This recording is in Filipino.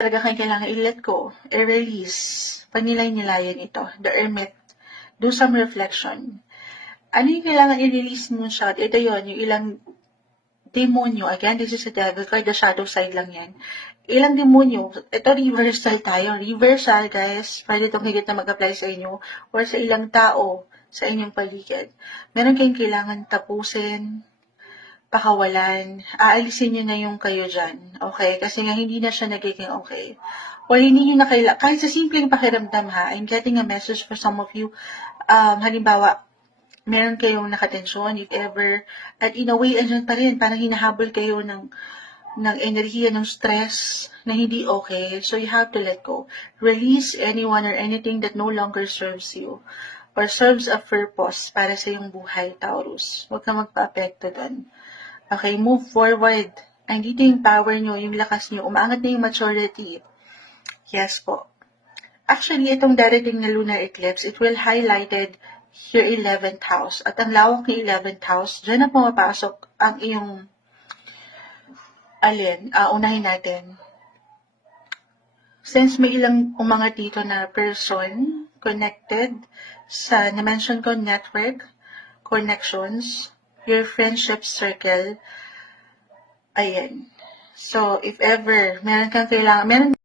talaga kayong kailangan i-let go, i-release, panilay-nilayan ito, the Hermit, do some reflection. Ano yung kailangan i-release mo siya? Ito yon yung ilang demonyo. Again, this is a devil card, the shadow side lang yan. Ilang demonyo, ito reversal tayo. Reversal, guys, pwede itong higit na mag-apply sa inyo or sa ilang tao sa inyong paligid. Meron kayong kailangan tapusin, pakawalan, aalisin nyo na yung kayo dyan. Okay? Kasi nga hindi na siya nagiging okay. Or hindi nyo na kailangan, kahit sa simpleng pakiramdam ha, I'm getting a message for some of you. Halimbawa, meron kayong nakatensyon, if ever, at in a way, andyan pa rin, parang hinahabol kayo ng enerhiya, ng stress, na hindi okay. So you have to let go. Release anyone or anything that no longer serves you or serves a purpose para sa iyong buhay, Taurus. Huwag kang magpa-apekto doon. Okay, move forward. Andito yung power nyo, yung lakas nyo. Umaangat na yung maturity. Yes po. Actually, itong darating na lunar eclipse, it will highlighted your 11th house. At ang lawak ng 11th house, dyan na pumapasok ang iyong unahin natin. Since may ilang umangat dito na person connected sa na-mention ko network, connections, your friendship circle, ayan. So, if ever, meron kang kailangan, meron